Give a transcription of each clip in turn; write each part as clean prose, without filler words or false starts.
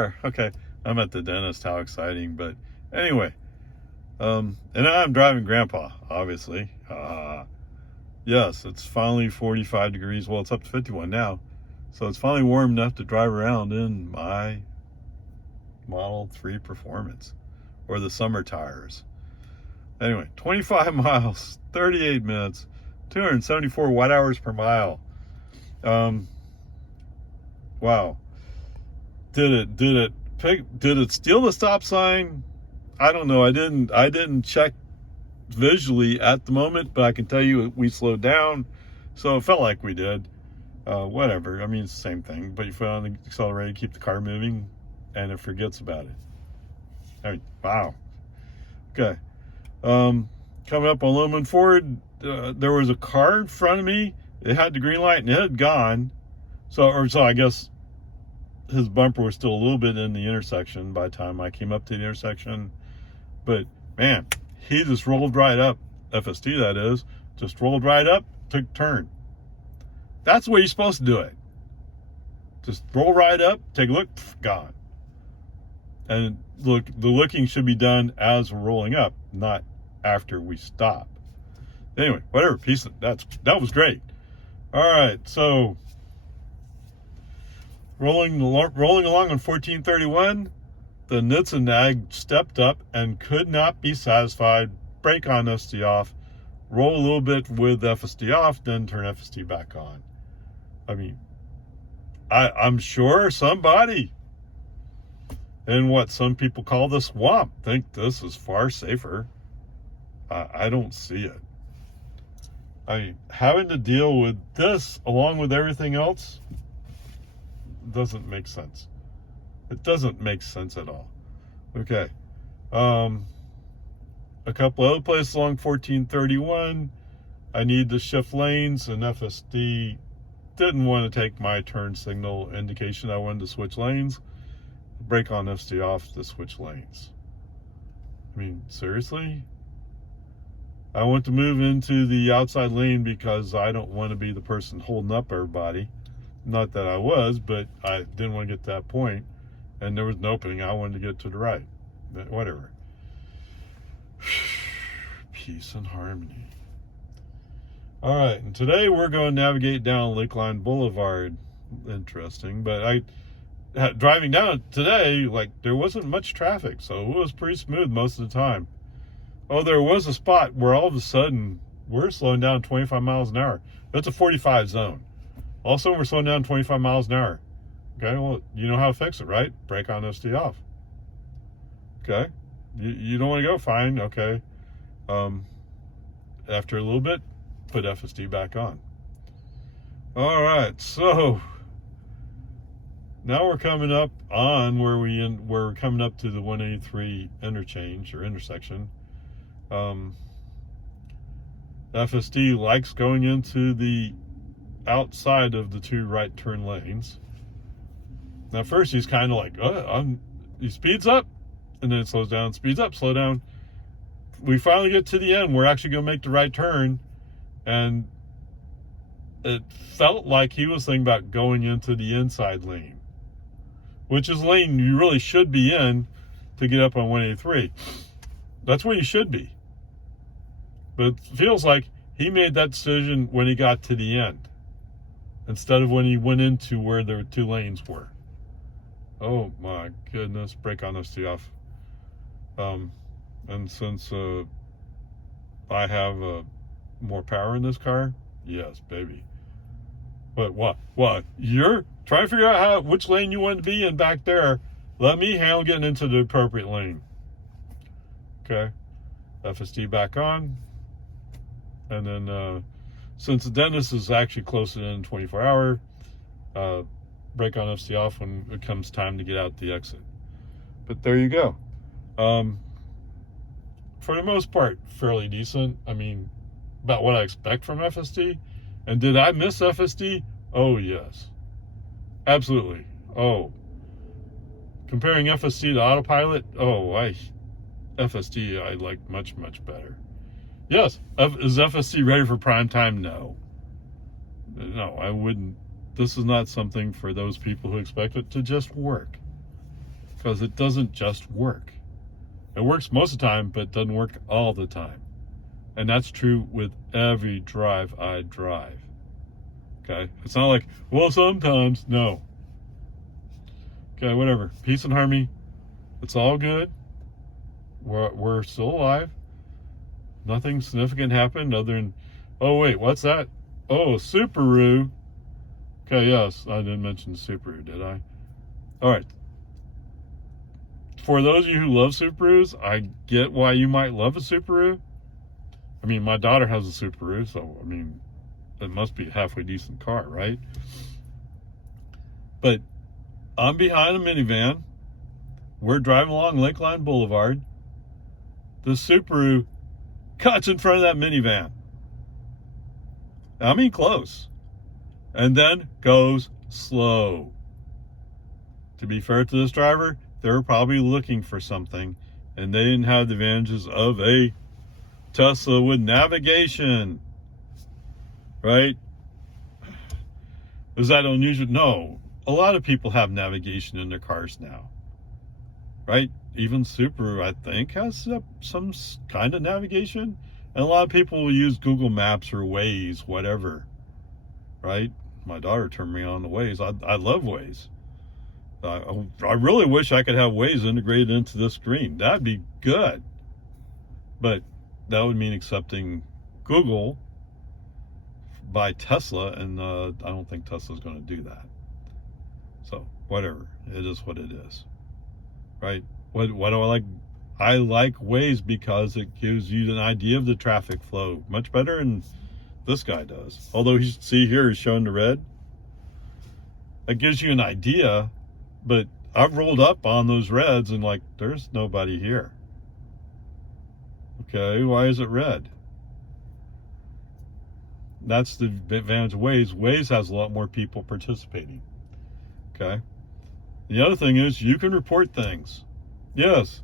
car. Okay, I'm at the dentist. How exciting. But anyway, and I'm driving Grandpa, obviously. Yes, it's finally 45 degrees. Well, it's up to 51 now. So it's finally warm enough to drive around in my Model 3 Performance, or the summer tires. Anyway, 25 miles, 38 minutes, 274 watt hours per mile. Wow. Did it steal the stop sign? I don't know. I didn't check visually at the moment, but I can tell you we slowed down, so it felt like we did. Whatever. I mean, it's the same thing, but you put on the accelerator, keep the car moving, and it forgets about it. I mean, wow. Okay. Coming up on Loman Ford, there was a car in front of me. It had the green light and it had gone. So I guess his bumper was still a little bit in the intersection by the time I came up to the intersection. But man, he just rolled right up. FSD, that is. Just rolled right up, took a turn. That's the way you're supposed to do it. Just roll right up, take a look, gone. And look, the looking should be done as we're rolling up, not after we stop. Anyway, whatever. That was great. All right, so rolling along on 1431, the Nits and Nag stepped up and could not be satisfied. Brake on FSD off, roll a little bit with FSD off, then turn FSD back on. I mean, I'm sure somebody in what some people call the swamp think this is far safer. I don't see it. I mean, having to deal with this along with everything else doesn't make sense. It doesn't make sense at all. Okay. A couple other places along 1431, I need to shift lanes, and FSD didn't want to take my turn signal indication. I wanted to switch lanes. Brake on FSD off to switch lanes. I mean, seriously? I want to move into the outside lane because I don't want to be the person holding up everybody. Not that I was, but I didn't want to get to that point. And there was an opening. I wanted to get to the right. But whatever. Peace and harmony. All right, and today we're going to navigate down Lakeline Boulevard. Interesting, but driving down today, like, there wasn't much traffic, so it was pretty smooth most of the time. Oh, there was a spot where all of a sudden we're slowing down 25 miles an hour. That's a 45 zone. All of a sudden we're slowing down 25 miles an hour. Okay, well, you know how to fix it, right? Brake on FSD off. Okay, you don't want to go, fine, okay. After a little bit, put FSD back on. All right, so now we're coming up on we're coming up to the 183 interchange or intersection. FSD likes going into the outside of the two right turn lanes. Now, first he's kind of like, he speeds up, and then it slows down, speeds up, slow down. We finally get to the end. We're actually going to make the right turn, and it felt like he was thinking about going into the inside lane, which is lane you really should be in to get up on 183. That's where you should be. But it feels like he made that decision when he got to the end, instead of when he went into where the two lanes were. Oh my goodness, brake on FSD off. And since I have more power in this car, yes, baby. But what? You're trying to figure out which lane you want to be in back there. Let me handle getting into the appropriate lane. Okay, FSD back on. And then since the dentist is actually closer than 24 hour, brake on FSD off when it comes time to get out the exit. But there you go. For the most part, fairly decent. I mean, about what I expect from FSD. And did I miss FSD? Oh, yes. Absolutely. Oh. Comparing FSD to autopilot? Oh, FSD I like much, much better. Yes. Is FSD ready for prime time? No. No, I wouldn't. This is not something for those people who expect it to just work. because it doesn't just work. It works most of the time, but it doesn't work all the time. And that's true with every drive I drive. Okay? It's not like, well, sometimes. No. Okay, whatever. Peace and harmony. It's all good. We're still alive. Nothing significant happened other than, oh, wait, what's that? Oh, Subaru. Okay, yes, I didn't mention Subaru, did I? All right. For those of you who love Subarus, I get why you might love a Subaru. I mean, my daughter has a Subaru, so, I mean, it must be a halfway decent car, right? But I'm behind a minivan. We're driving along Lakeline Boulevard. The Subaru cuts in front of that minivan. I mean, close. And then goes slow. To be fair to this driver, they were probably looking for something, and they didn't have the advantages of a Tesla with navigation. Right? Is that unusual? No. A lot of people have navigation in their cars now. Right? Even Subaru, I think, has some kind of navigation. And a lot of people will use Google Maps or Waze, whatever. Right? My daughter turned me on to Waze. I love Waze. I really wish I could have Waze integrated into this screen. That'd be good. But that would mean accepting Google by Tesla, and I don't think Tesla's going to do that. So, whatever. It is what it is. Right? What do I like? I like Waze because it gives you an idea of the traffic flow much better than this guy does. Although, you see here, he's showing the red. It gives you an idea, but I've rolled up on those reds and like, there's nobody here. Okay, why is it red? That's the advantage of Waze. Waze has a lot more people participating. Okay. The other thing is you can report things. Yes,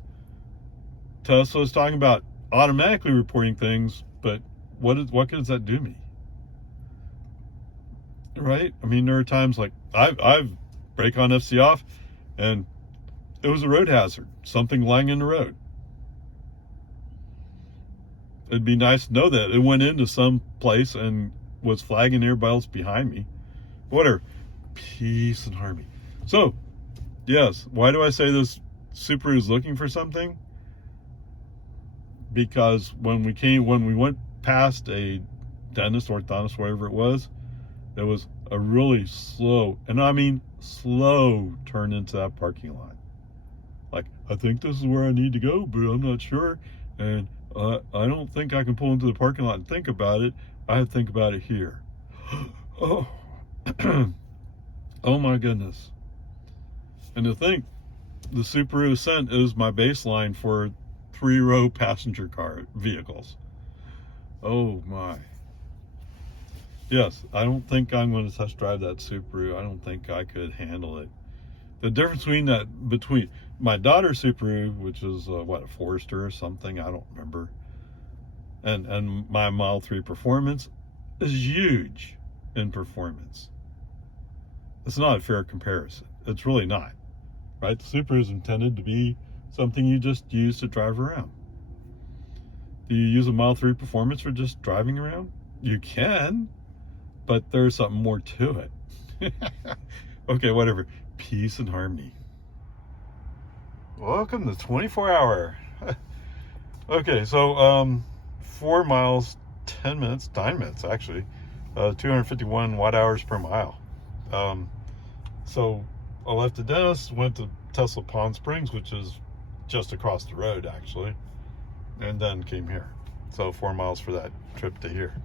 Tesla is talking about automatically reporting things, but what does that do me? Right? I mean, there are times like I've brake on FC off, and it was a road hazard, something lying in the road. It'd be nice to know that it went into some place and was flagging everybody else behind me. Whatever. Peace and harmony. So, yes, why do I say this Subaru is looking for something? Because when we went past a dentist, orthodontist, whatever it was, there was a really slow, and I mean slow, turn into that parking lot. Like, I think this is where I need to go, but I'm not sure. And I don't think I can pull into the parking lot and think about it. I have to think about it here. Oh, oh my goodness. And to think, the Subaru Ascent is my baseline for 3-row passenger car vehicles. Oh my. Yes, I don't think I'm going to test drive that Subaru. I don't think I could handle it. The difference between my daughter's Subaru, which is a Forester or something, I don't remember, and my Model 3 Performance is huge in performance. It's not a fair comparison. It's really not, right? The Subaru is intended to be something you just use to drive around. Do you use a Model 3 Performance for just driving around? You can, but there's something more to it. Okay, whatever. Peace and harmony. Welcome to 24 Hour. Okay, so 4 miles, 10 minutes, 9 minutes actually, 251 watt hours per mile. So I left the dentist, went to Tesla Palm Springs, which is just across the road actually, and then came here. So 4 miles for that trip to here.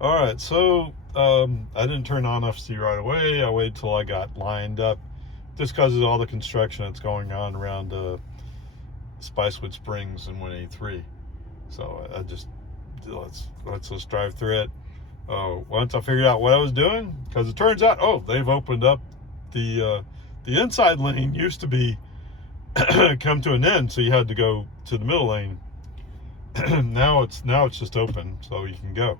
All right, so I didn't turn on FC right away. I waited till I got lined up, just because of all the construction that's going on around Spicewood Springs and 183. So I just let's just drive through it. Once I figured out what I was doing, because it turns out, they've opened up the inside lane used to be come to an end, so you had to go to the middle lane. now it's just open, so you can go.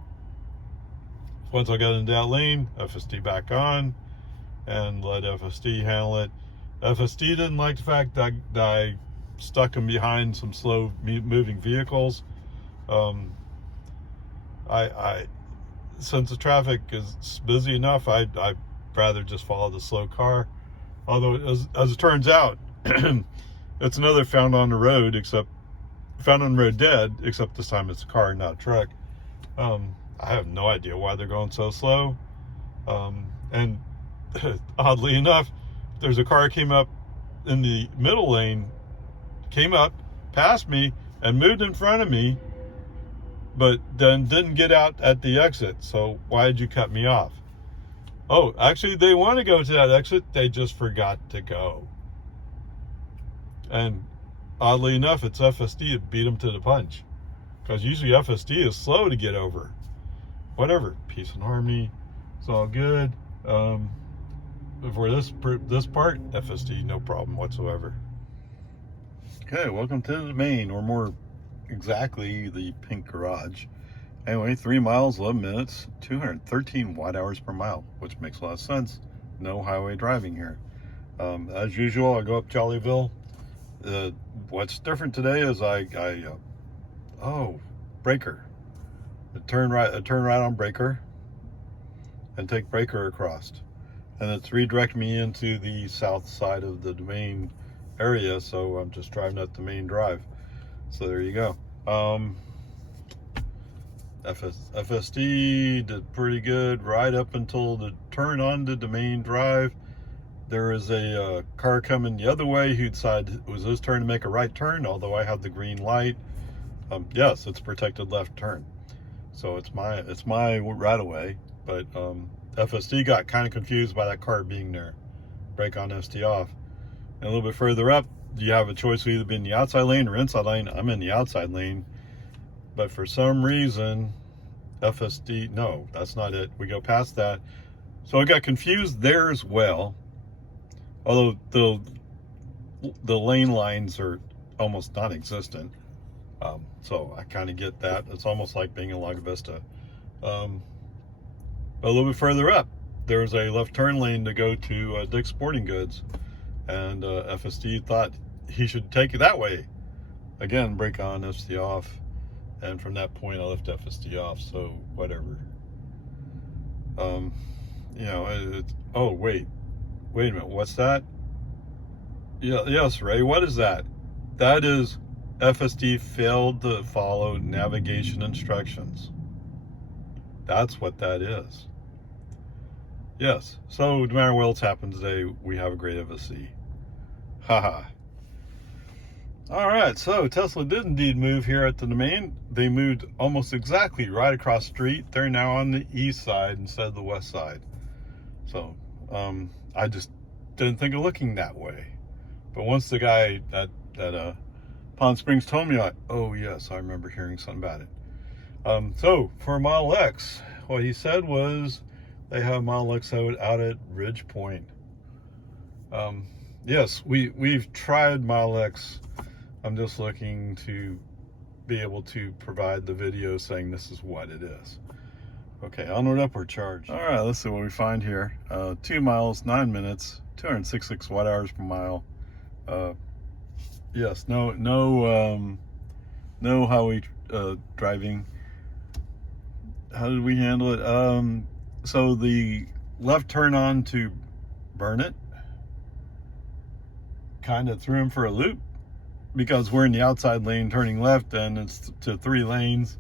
Once I got into that lane, FSD back on, and let FSD handle it. FSD didn't like the fact that I stuck him behind some slow moving vehicles. I since the traffic is busy enough, I'd rather just follow the slow car. Although, as it turns out, it's another found on the road dead, except this time it's a car, not a truck. I have no idea why they're going so slow. And oddly enough, there's a car came up in the middle lane, came up, passed me, and moved in front of me, but then didn't get out at the exit. So why did you cut me off? Oh, actually, they want to go to that exit. They just forgot to go. And oddly enough, it's FSD that beat them to the punch. Because usually FSD is slow to get over. Whatever. Peace and harmony. It's all good. For this part, FSD, no problem whatsoever. Okay, welcome to the main, or more exactly, the pink garage. Anyway, 3 miles, 11 minutes, 213 watt-hours per mile, which makes a lot of sense. No highway driving here. As usual, I go up Jollyville. What's different today is breaker. I turn right on breaker and take breaker across. And it's redirected me into the south side of the main area, so I'm just driving up the main drive. So there you go. FSD did pretty good right up until the turn onto the main drive. There is a car coming the other way who decided it was his turn to make a right turn, although I have the green light. Yes, it's protected left turn, so it's my right away. But FSD got kind of confused by that car being there. Brake on, FSD off. And a little bit further up, you have a choice of either being in the outside lane or inside lane. I'm in the outside lane. But for some reason, FSD, no, that's not it. We go past that. So I got confused there as well. Although the lane lines are almost non-existent. So I kind of get that. It's almost like being in Lago Vista. A little bit further up, there's a left turn lane to go to Dick's Sporting Goods. And FSD thought he should take it that way. Again, brake on, FSD off. And from that point, I left FSD off, so whatever. You know, oh, wait a minute, what's that? Yeah, yes, Ray, what is that? That is FSD failed to follow navigation instructions. That's what that is. Yes, so no matter what else happens today, we have a great FSD. Haha. All right, so Tesla did indeed move here at the domain. They moved almost exactly right across the street. They're now on the east side instead of the west side. So I just didn't think of looking that way. But once the guy at Palm Springs told me, oh yes, I remember hearing something about it. So for Model X, what he said was they have Model X out at Ridge Point. Yes, we've tried Model X. I'm just looking to be able to provide the video saying this is what it is. Okay, onward, upward charge. All right, let's see what we find here. 2 miles, 9 minutes, 266 watt-hours per mile. Yes, no highway driving. How did we handle it? So the left turn on to burn it kind of threw him for a loop, because we're in the outside lane turning left and it's to 3 lanes,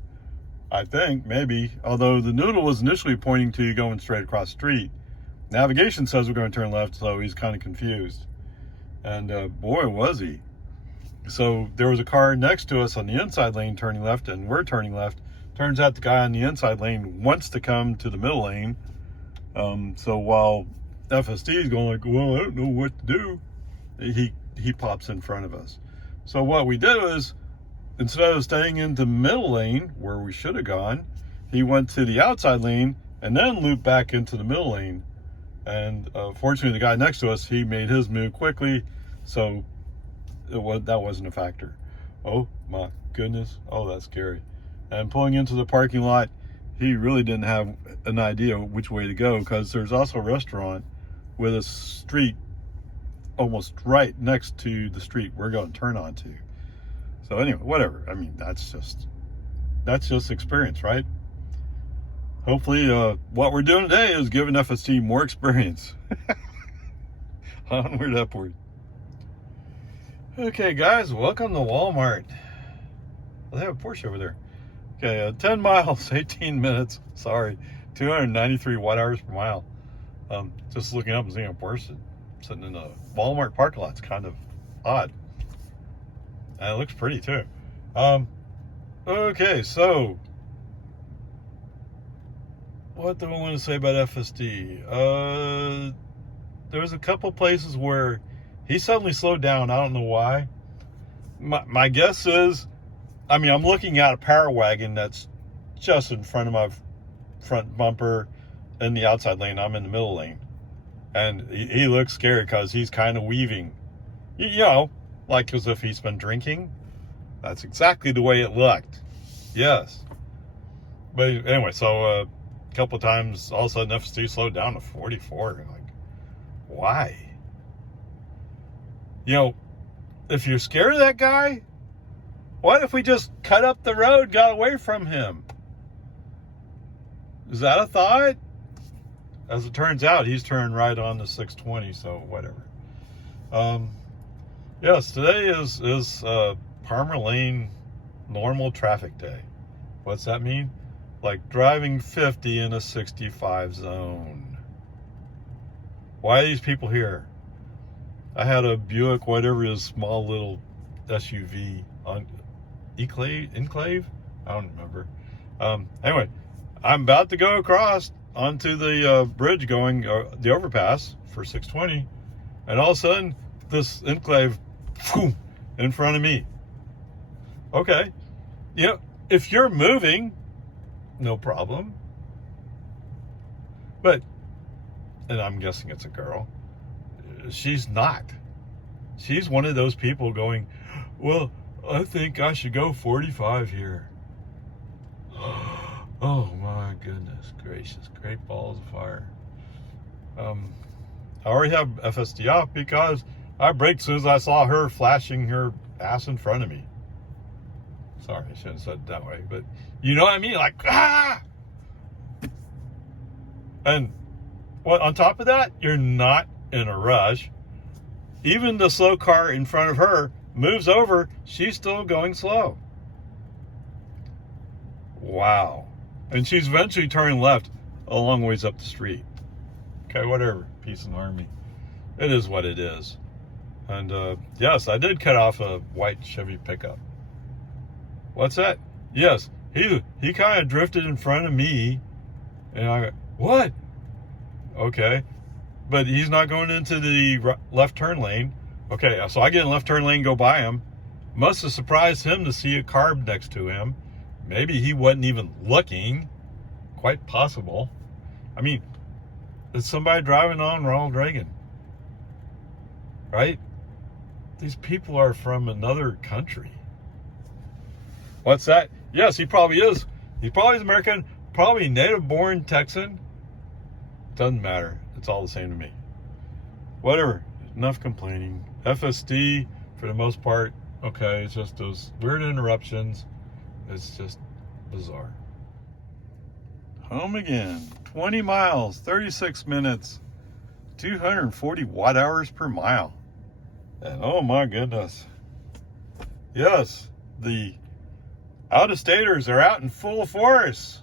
I think, maybe. Although the noodle was initially pointing to going straight across the street. Navigation says we're going to turn left, so he's kind of confused. And boy, was he. So there was a car next to us on the inside lane turning left, and we're turning left. Turns out the guy on the inside lane wants to come to the middle lane. So while FSD is going like, well, I don't know what to do, he pops in front of us. So what we did was, instead of staying in the middle lane where we should have gone, he went to the outside lane and then looped back into the middle lane. And fortunately, the guy next to us, he made his move quickly, so that wasn't a factor. Oh my goodness, oh, that's scary. And pulling into the parking lot, he really didn't have an idea which way to go, because there's also a restaurant with a street almost right next to the street we're going to turn onto. So anyway, whatever. I mean, that's just experience, right? Hopefully, what we're doing today is giving FSD more experience. Onward, upward. Okay, guys, welcome to Walmart. Well, they have a Porsche over there. Okay, 10 miles, 18 minutes. Sorry, 293 watt-hours per mile. Just looking up and seeing a Porsche sitting in a Walmart parking lot. It's kind of odd. And it looks pretty, too. Okay, so what do I want to say about FSD? There's a couple places where he suddenly slowed down. I don't know why. My guess is, I mean, I'm looking at a Power Wagon that's just in front of my front bumper in the outside lane. I'm in the middle lane. And he looks scared because he's kind of weaving. You know, like as if he's been drinking. That's exactly the way it looked. Yes. But anyway, so a couple of times, all of a sudden, FSD slowed down to 44. Like, why? You know, if you're scared of that guy, what if we just cut up the road, got away from him? Is that a thought? As it turns out, he's turned right on the 620, so whatever. Yes, today is Palmer Lane normal traffic day. What's that mean? Like driving 50 in a 65 zone. Why are these people here? I had a Buick, whatever it is, small little SUV on Enclave? I don't remember. Anyway, I'm about to go across onto the bridge going, the overpass for 620. And all of a sudden, this Enclave, whew, in front of me. Okay. You know, if you're moving, no problem. But, and I'm guessing it's a girl, she's not. She's one of those people going, well, I think I should go 45 here. Oh my goodness gracious, great balls of fire. I already have FSD off because I braked as soon as I saw her flashing her ass in front of me. Sorry, I shouldn't have said it that way, but you know what I mean? Like, ah! And what, on top of that, you're not in a rush. Even the slow car in front of her moves over, she's still going slow. Wow. And she's eventually turning left a long ways up the street. Okay, whatever. Peace and harmony. It is what it is. And yes, I did cut off a white Chevy pickup. What's that? Yes, he kind of drifted in front of me. And I go, what? Okay. But he's not going into the left turn lane. Okay, so I get in left turn lane, go by him. Must have surprised him to see a car next to him. Maybe he wasn't even looking. Quite possible. I mean, it's somebody driving on Ronald Reagan. Right? These people are from another country. What's that? Yes, he probably is. He probably is American, probably native-born Texan. Doesn't matter. It's all the same to me. Whatever. Enough complaining. FSD, for the most part, okay, it's just those weird interruptions. It's just bizarre. Home again. 20 miles, 36 minutes, 240 watt-hours per mile. And oh my goodness. Yes, the out-of-staters are out in full force.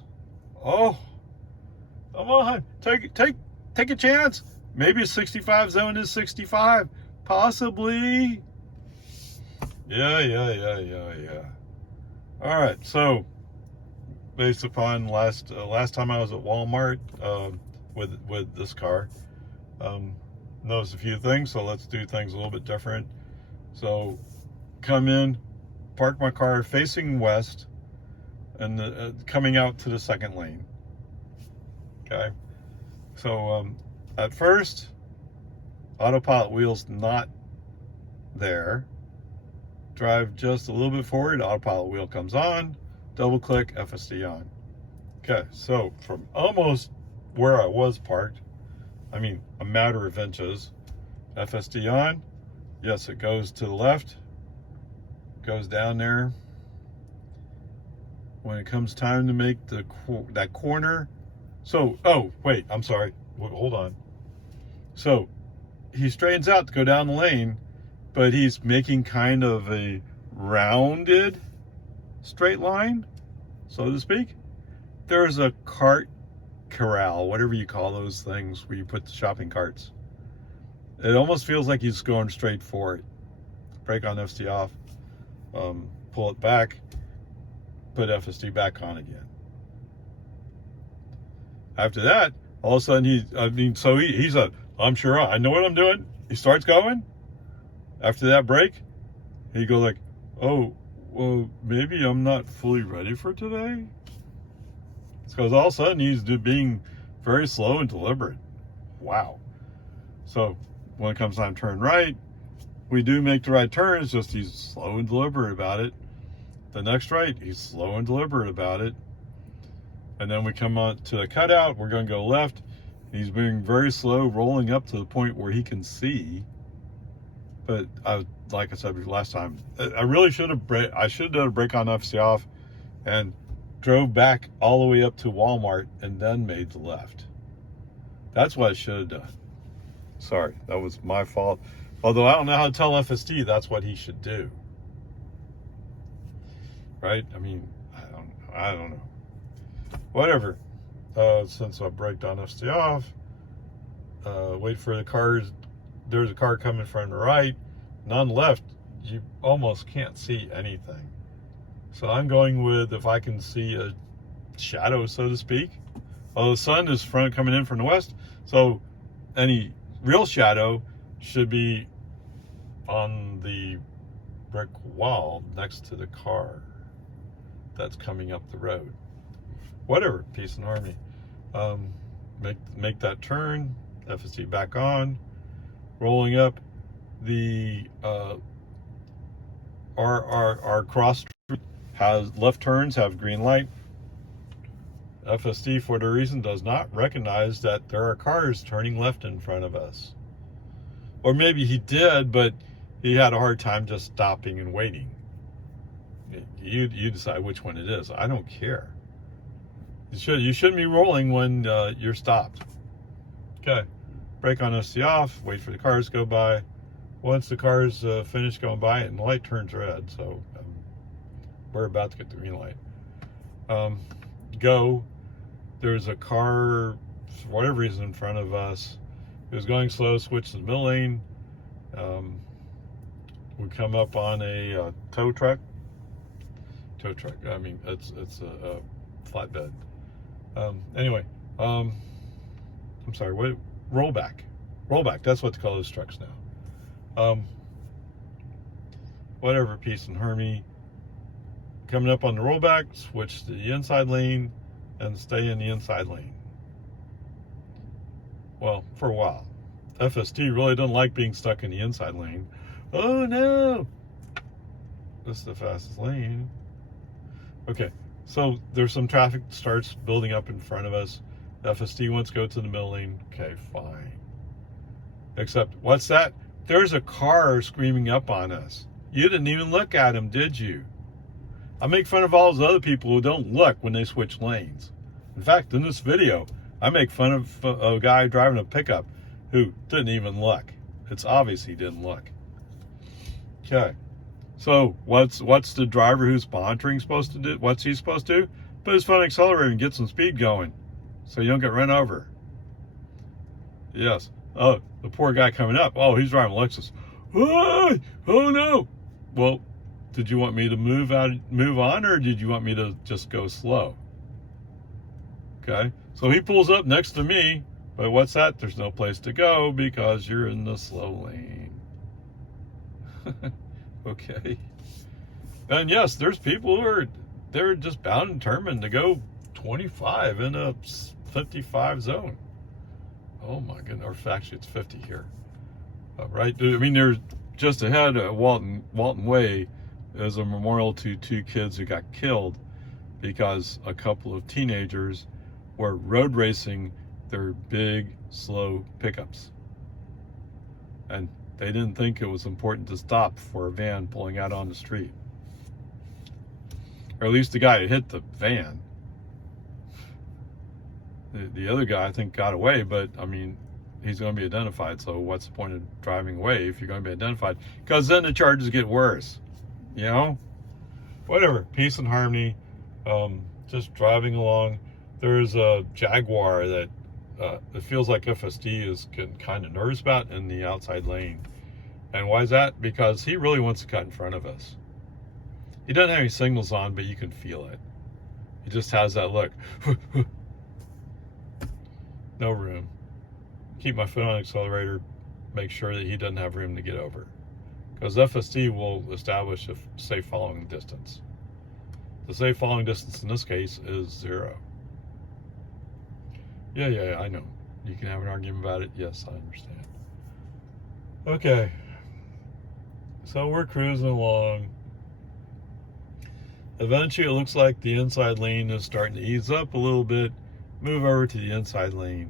Oh, come on, take a chance. Maybe a 65 zone is 65, possibly. Yeah. All right, so based upon last time I was at Walmart with this car, noticed a few things. So let's do things a little bit different. So come in, park my car facing west, and coming out to the second lane. Okay, so at first, autopilot wheel's not there. Drive just a little bit forward, autopilot wheel comes on, double click, FSD on. Okay, so from almost where I was parked, I mean a matter of inches, FSD on. Yes, it goes to the left, goes down there. When it comes time to make that corner, so, oh, wait, I'm sorry. Hold on. So he straightens out to go down the lane, but he's making kind of a rounded straight line, so to speak. There's a cart corral, whatever you call those things where you put the shopping carts. It almost feels like he's going straight for it. Brake on FSD off, pull it back, put FSD back on again. After that, all of a sudden he's a, I'm sure I know what I'm doing. He starts going. After that break, he goes like, oh, well, maybe I'm not fully ready for today. It's because all of a sudden he's being very slow and deliberate. Wow. So when it comes time to turn right, we do make the right turn. It's just he's slow and deliberate about it. The next right, he's slow and deliberate about it. And then we come on to the cutout. We're going to go left. He's being very slow, rolling up to the point where he can see. But like I said last time, I really should have done a brake on FSD off and drove back all the way up to Walmart and then made the left. That's what I should have done. Sorry, that was my fault. Although I don't know how to tell FSD that's what he should do. Right? I mean, I don't know. Whatever. Since I braked on FSD off, wait for the cars. There's a car coming from the right, and on the left, you almost can't see anything. So I'm going with, if I can see a shadow, so to speak. Well, the sun is coming in from the west, so any real shadow should be on the brick wall next to the car that's coming up the road. Whatever, peace and harmony. Make that turn, FSD back on, rolling up. The our cross street has left turns have green light. FSD, for the reason, does not recognize that there are cars turning left in front of us. Or maybe he did, but he had a hard time just stopping and waiting. You decide which one it is. I don't care. You shouldn't be rolling when you're stopped. Okay, brake on FSD off, wait for the cars to go by. Once the cars finish going by and the light turns red, so we're about to get the green light. Go. There's a car, for whatever reason, in front of us. It was going slow, switch to the middle lane. We come up on a tow truck. I mean, it's a flatbed. Anyway, I'm sorry, what? Rollback. That's what they call those trucks now. Whatever, peace and harmony. Coming up on the rollback, switch to the inside lane and stay in the inside lane. Well, for a while. FSD really doesn't like being stuck in the inside lane. Oh no! This is the fastest lane. Okay, so there's some traffic that starts building up in front of us. FSD wants to go to the middle lane. Okay, fine. Except, what's that? There's a car screaming up on us. You didn't even look at him, did you? I make fun of all those other people who don't look when they switch lanes. In fact, in this video, I make fun of a guy driving a pickup who didn't even look. It's obvious he didn't look. Okay, so what's the driver who's monitoring supposed to do? What's he supposed to do? Put his foot on the accelerator and get some speed going so you don't get run over. Yes. Oh, the poor guy coming up. Oh, he's driving a Lexus. Oh no. Well, did you want me to move on, or did you want me to just go slow? Okay. So he pulls up next to me, but what's that? There's no place to go because you're in the slow lane. Okay. And yes, there's people who they're just bound and determined to go 25 in a 55 zone. Oh my goodness, or actually it's 50 here. Right? I mean, there's just ahead of Walton Way is a memorial to 2 kids who got killed because a couple of teenagers were road racing their big, slow pickups. and they didn't think it was important to stop for a van pulling out on the street. Or at least the guy who hit the van. The other guy, I think, got away, but I mean, he's going to be identified, so what's the point of driving away if you're going to be identified? Because then the charges get worse, you know? Whatever, peace and harmony, just driving along. There's a Jaguar that it feels like FSD is getting kind of nervous about in the outside lane. And why is that? Because he really wants to cut in front of us. He doesn't have any signals on, but you can feel it. He just has that look. No room. Keep my foot on the accelerator, make sure that he doesn't have room to get over. Because FSD will establish a safe following distance. The safe following distance in this case is 0. Yeah, I know. You can have an argument about it. Yes, I understand. Okay. So we're cruising along. Eventually, it looks like the inside lane is starting to ease up a little bit. Move over to the inside lane.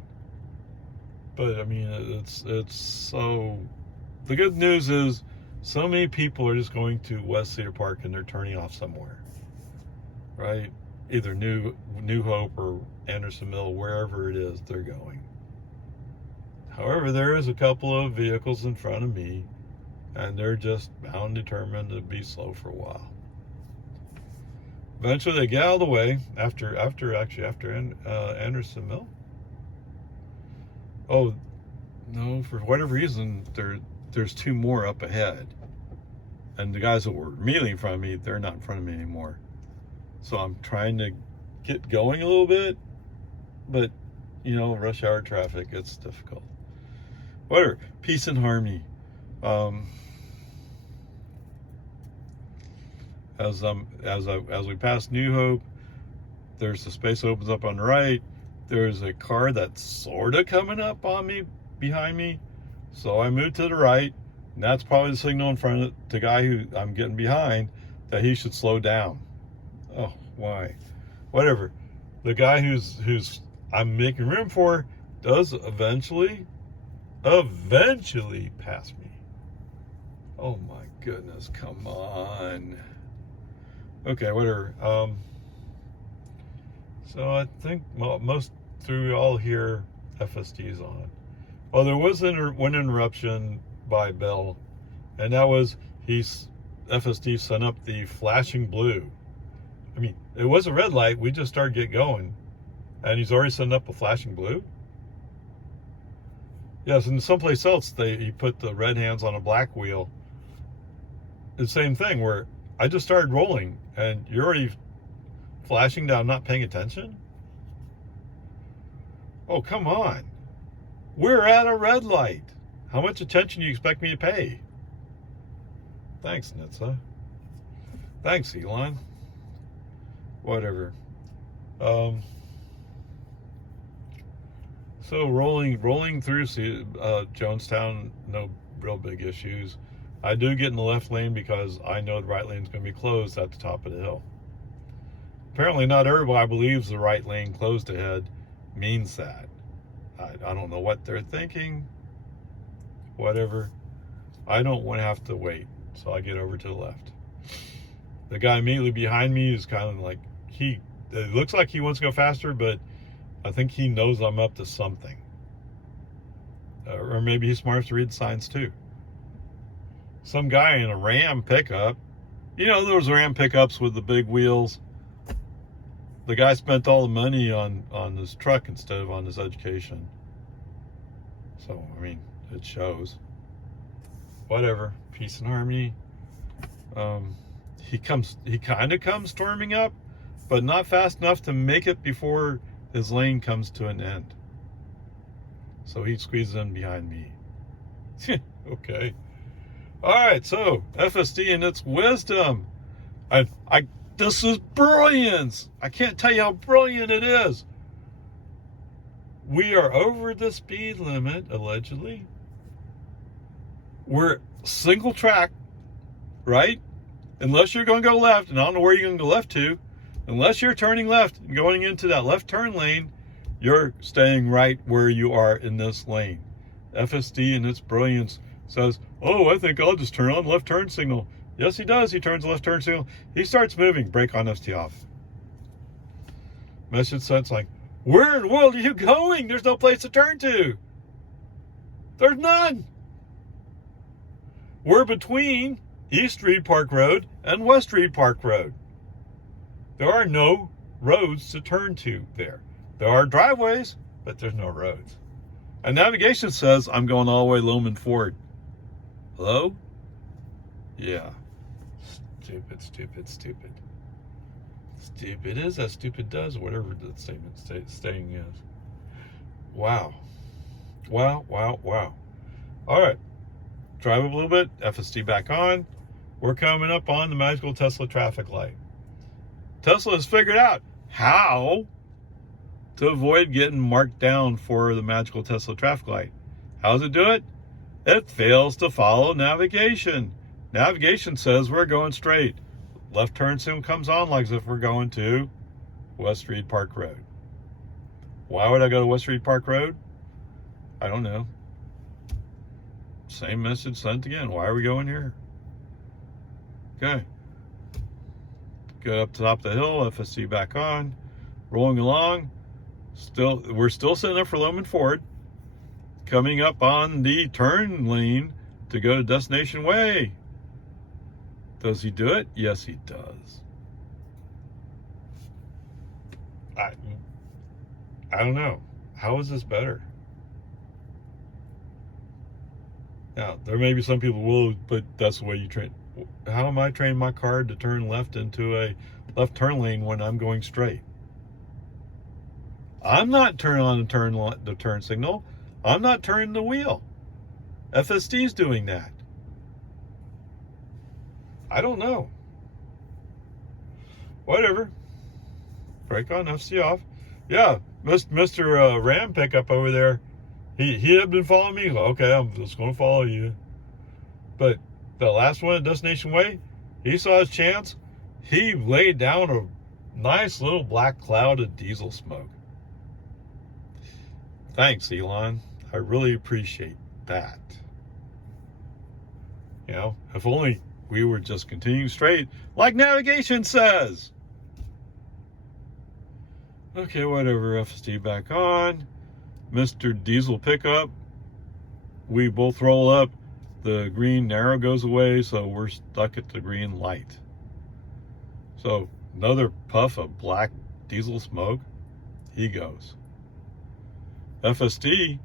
But I mean, it's so. The good news is, so many people are just going to West Cedar Park and they're turning off somewhere, right? Either New Hope or Anderson Mill, wherever it is they're going. However, there is a couple of vehicles in front of me, and they're just bound and determined to be slow for a while. Eventually, they get out of the way after Anderson Mill. Oh no! For whatever reason, there's 2 more up ahead, and the guys that were immediately in front of me, they're not in front of me anymore. So I'm trying to get going a little bit, but you know, rush hour traffic, it's difficult. Whatever, peace and harmony. As we pass New Hope, there's the space opens up on the right. There's a car that's sort of coming up on me, behind me. So I move to the right, and that's probably the signal in front of the guy who I'm getting behind that he should slow down. Oh, why? Whatever. The guy who's I'm making room for does eventually pass me. Oh my goodness, come on. Okay, whatever. So I think most through all here, FSD's on. Well, there was one interruption by Bell, and that was FSD sent up the flashing blue. I mean, it was a red light. We just started getting going, and he's already sent up a flashing blue. Yes, and someplace else he put the red hands on a black wheel. The same thing where I just started rolling, and you're already flashing down, not paying attention? Oh, come on. We're at a red light. How much attention do you expect me to pay? Thanks, Nitsa. Thanks, Elon. Whatever. So rolling through Jonestown, no real big issues. I do get in the left lane because I know the right lane is going to be closed at the top of the hill. Apparently not everybody believes the right lane closed ahead means that. I don't know what they're thinking. Whatever. I don't want to have to wait, so I get over to the left. The guy immediately behind me is kind of like, it looks like he wants to go faster, but I think he knows I'm up to something. Or maybe he's smart to read the signs too. Some guy in a Ram pickup. You know those Ram pickups with the big wheels? The guy spent all the money on this truck instead of on his education. So, I mean, it shows. Whatever. Peace and harmony. He kind of comes storming up, but not fast enough to make it before his lane comes to an end. So he squeezes in behind me. Okay. All right, so FSD and its wisdom. This is brilliance. I can't tell you how brilliant it is. We are over the speed limit, allegedly. We're single track, right? Unless you're going to go left, and I don't know where you're going to go left to. Unless you're turning left and going into that left turn lane, you're staying right where you are in this lane. FSD and its brilliance says, oh, I think I'll just turn on left turn signal. Yes, he does. He turns the left turn signal. He starts moving. Brake on, FSD off. Message sent like, where in the world are you going? There's no place to turn to. There's none. We're between East Reed Park Road and West Reed Park Road. There are no roads to turn to there. There are driveways, but there's no roads. And navigation says I'm going all the way Loman Ford. Hello? Yeah. Stupid, stupid, stupid. Stupid is as stupid does, whatever the statement saying is. Wow. Wow, wow, wow. All right. Drive up a little bit, FSD back on. We're coming up on the magical Tesla traffic light. Tesla has figured out how to avoid getting marked down for the magical Tesla traffic light. How does it do it? It fails to follow navigation. Navigation says we're going straight. Left turn signal comes on like as if we're going to West Reed Park Road. Why would I go to West Reed Park Road? I don't know. Same message sent again. Why are we going here? Okay. Go up to the top of the hill, FSD back on. Rolling along. We're still sitting there for Loman Ford. Coming up on the turn lane to go to Destination Way. Does he do it? Yes, he does. I don't know. How is this better? Now, there may be some people will, but that's the way you train. How am I training my car to turn left into a left turn lane when I'm going straight? I'm not turning on the turn signal. I'm not turning the wheel. FSD's doing that. I don't know. Whatever. Brake on, FSD off. Yeah, Mr. Ram pickup over there. He had been following me. Okay, I'm just going to follow you. But the last one at Destination Way, he saw his chance. He laid down a nice little black cloud of diesel smoke. Thanks, Elon. I really appreciate that. You know, if only we were just continuing straight like navigation says. Okay, whatever. FSD back on. Mr. Diesel pickup. We both roll up. The green arrow goes away, so we're stuck at the green light. So another puff of black diesel smoke. He goes. FSD,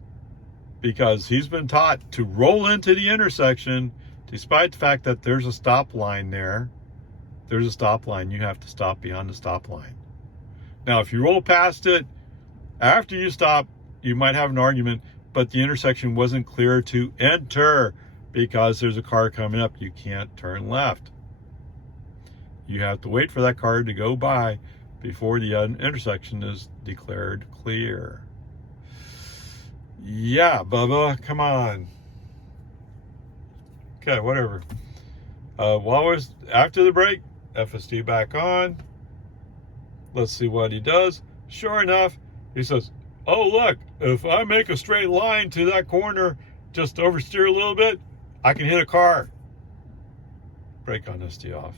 because he's been taught to roll into the intersection, despite the fact that there's a stop line there. There's a stop line. You have to stop beyond the stop line. Now, if you roll past it, after you stop, you might have an argument, but the intersection wasn't clear to enter because there's a car coming up. You can't turn left. You have to wait for that car to go by before the intersection is declared clear. Yeah, Bubba, come on. Okay, whatever. While we're after the break, FSD back on. Let's see what he does. Sure enough, he says, oh, look, if I make a straight line to that corner, just oversteer a little bit, I can hit a car. Brake on FSD off.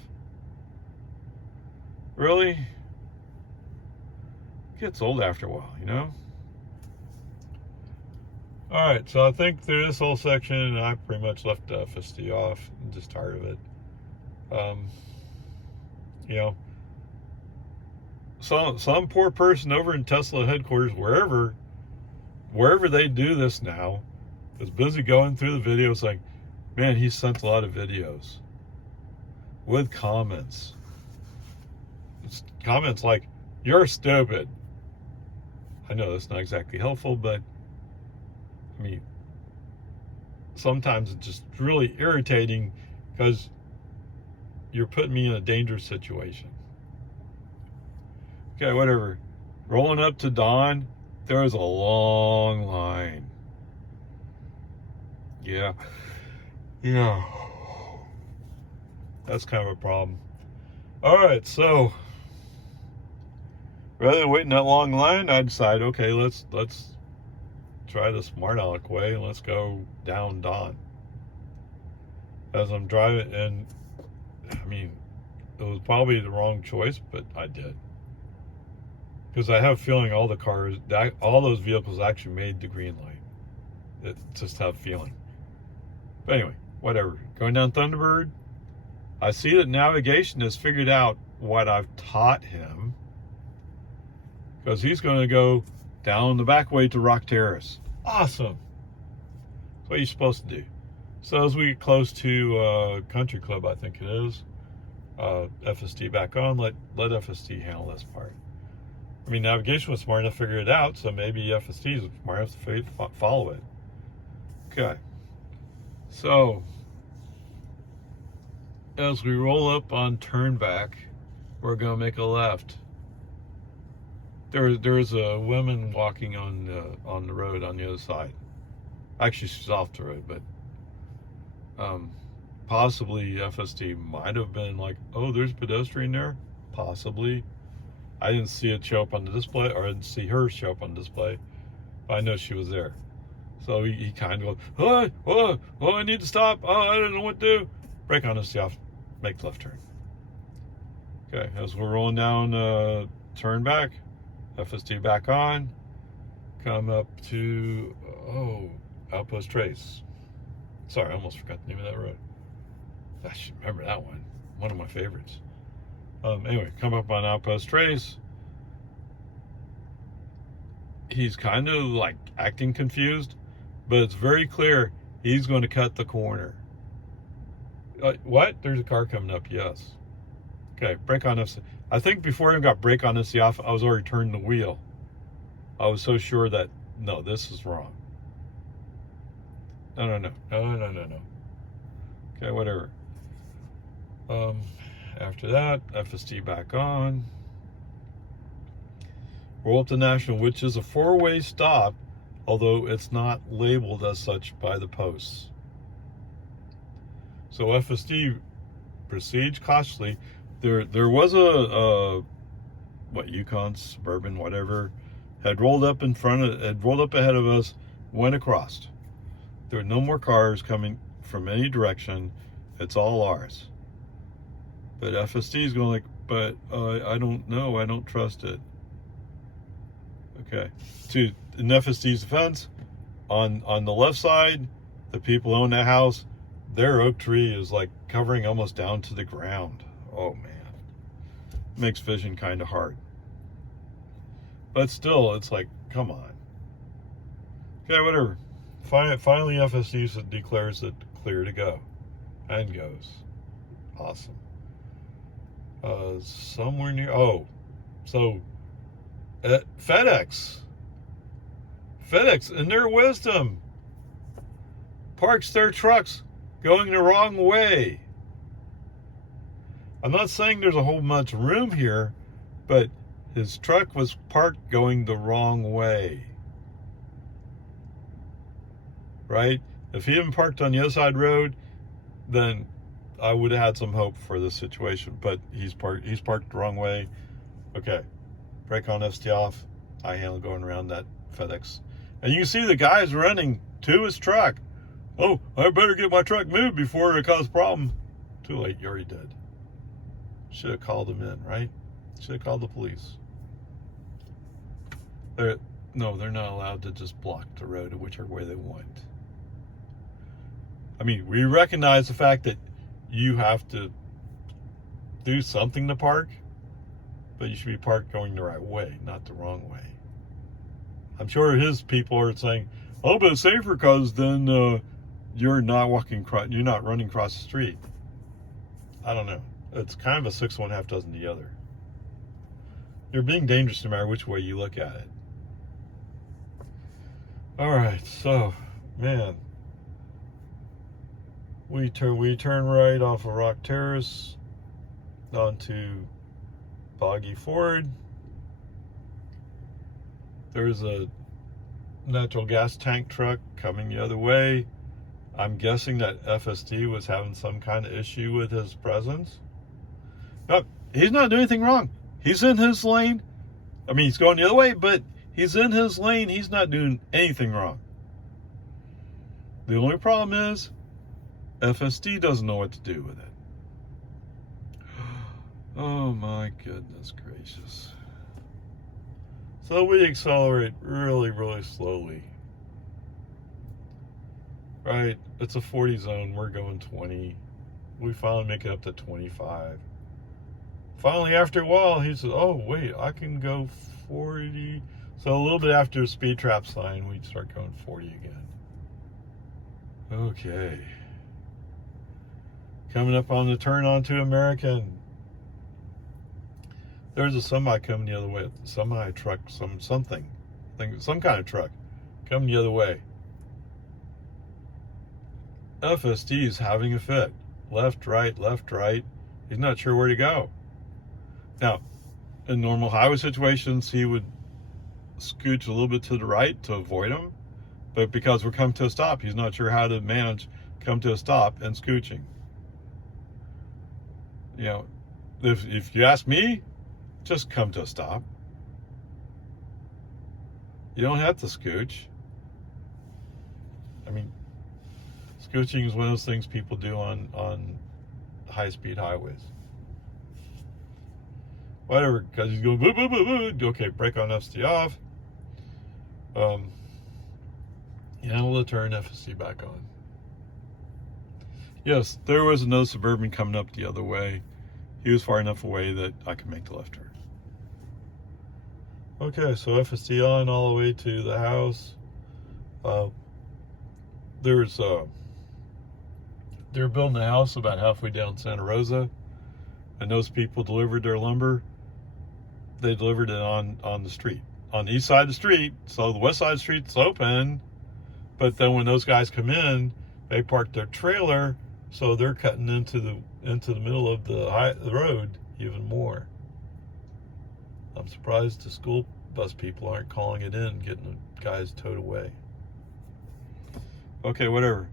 Really? It gets old after a while, you know? All right, so I think through this whole section, I pretty much left FSD off. I'm just tired of it. You know, some poor person over in Tesla headquarters, wherever they do this now, is busy going through the videos like, man, he sent a lot of videos with comments. It's comments like, you're stupid. I know that's not exactly helpful, but I mean, sometimes it's just really irritating because you're putting me in a dangerous situation. Okay, whatever. Rolling up to Dawn, there was a long line. Yeah. That's kind of a problem. All right, so rather than waiting that long line, I decided, okay, let's try the smart aleck way and let's go down Dawn. as I'm driving, and I mean, it was probably the wrong choice, but I did. Because I have a feeling all those vehicles actually made the green light. It just have a feeling. But anyway, whatever. Going down Thunderbird, I see that navigation has figured out what I've taught him, because he's going to go down the back way to Rock Terrace. Awesome. That's what you're supposed to do. So as we get close to Country Club, I think it is, FSD back on, let FSD handle this part. I mean, navigation was smart enough to figure it out, so maybe FSD is smart enough to follow it. Okay. So, as we roll up on Turnback, we're going to make a left. There's a woman walking on the road on the other side. Actually, she's off the road, but possibly FSD might have been like, oh, there's a pedestrian there? Possibly. I didn't see it show up on the display, or I didn't see her show up on the display, but I know she was there. So he kind of goes, oh, I need to stop. Oh, I don't know what to do. Brake on this off, make the left turn. Okay, as we're rolling down Turnback, FSD back on, come up to, Outpost Trace. Sorry, I almost forgot the name of that road. I should remember that one. One of my favorites. Anyway, come up on Outpost Trace. He's kind of like acting confused, but it's very clear he's going to cut the corner. What? There's a car coming up, yes. Okay, brake on FC. I think before I got brake on FC off, I was already turning the wheel. I was so sure that, no, this is wrong. No. Okay, whatever. After that, FSD back on. Roll up to National, which is a four-way stop, although it's not labeled as such by the posts. So FSD proceeds cautiously. There was a Yukon, Suburban, whatever, had rolled up ahead of us, went across. There were no more cars coming from any direction. It's all ours. But FSD is going like, but I don't know. I don't trust it. Okay. In FSD's defense, on the left side, the people own that house, their oak tree is like covering almost down to the ground. Oh man. Makes vision kind of hard. But still, it's like, come on. Okay, whatever. Finally, FSD declares it clear to go. And goes. Awesome. Somewhere near, FedEx, in their wisdom, parks their trucks going the wrong way. I'm not saying there's a whole much room here, but his truck was parked going the wrong way. Right? If he hadn't parked on the other side road, then I would have had some hope for this situation, but he's parked the wrong way. Okay, brake on FSD off. I handle going around that FedEx, and you can see the guy's running to his truck. Oh, I better get my truck moved before it causes a problem. Too late, you already did. Should have called him in, right? Should have called the police. They're not allowed to just block the road whichever way they want. I mean, we recognize the fact that you have to do something to park, but you should be parked going the right way, not the wrong way. I'm sure his people are saying, oh, but it's safer because then you're not running across the street. I don't know. It's kind of a 6 1 half dozen the other. You're being dangerous no matter which way you look at it. All right, so, man. We turn right off of Rock Terrace onto Boggy Ford. There's a natural gas tank truck coming the other way. I'm guessing that FSD was having some kind of issue with his presence. No, he's not doing anything wrong. He's in his lane. I mean, he's going the other way, but he's in his lane. He's not doing anything wrong. The only problem is FSD doesn't know what to do with it. Oh my goodness gracious. So we accelerate really, really slowly. Right? It's a 40 zone. We're going 20. We finally make it up to 25. Finally, after a while, he says, oh, wait, I can go 40. So a little bit after the speed trap sign, we start going 40 again. Okay. Coming up on the turn onto American. There's a semi coming the other way. Semi truck, some kind of truck coming the other way. FSD is having a fit. Left, right, left, right. He's not sure where to go. Now, in normal highway situations, he would scooch a little bit to the right to avoid him. But because we're coming to a stop, he's not sure how to manage come to a stop and scooching. You know, if you ask me, just come to a stop. You don't have to scooch. I mean, scooching is one of those things people do on high-speed highways. Whatever, because he's going boo, boo, boo, boo. Okay, brake on FSD off. Handle the turn, FSD back on. Yes, there was another Suburban coming up the other way. He was far enough away that I could make the left turn. Okay, so FSD on all the way to the house. They were building a house about halfway down Santa Rosa, and those people delivered their lumber. They delivered it on the street, on the east side of the street. So the west side of the street's open, but then when those guys come in, they park their trailer, so they're cutting into the middle of the road even more. I'm surprised the school bus people aren't calling it in, getting the guys towed away. Okay, whatever.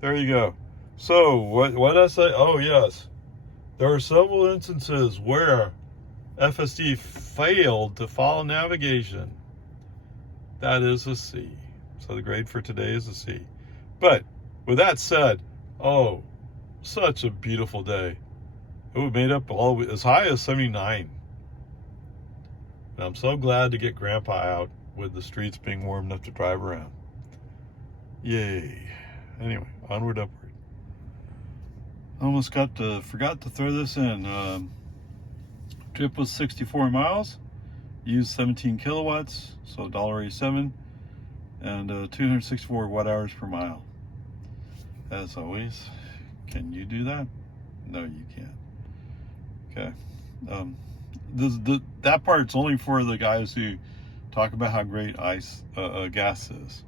There you go. So, what did I say? Oh, yes. There are several instances where FSD failed to follow navigation. That is a C. So the grade for today is a C. But, with that said, oh, such a beautiful day. It made up all as high as 79. And I'm so glad to get Grandpa out with the streets being warm enough to drive around. Yay. Anyway, onward, upward. Almost forgot to throw this in. Trip was 64 miles. Used 17 kilowatts, so $1.87. And 264 watt hours per mile. As always, can you do that? No, you can't. Okay. That part's only for the guys who talk about how great gas is.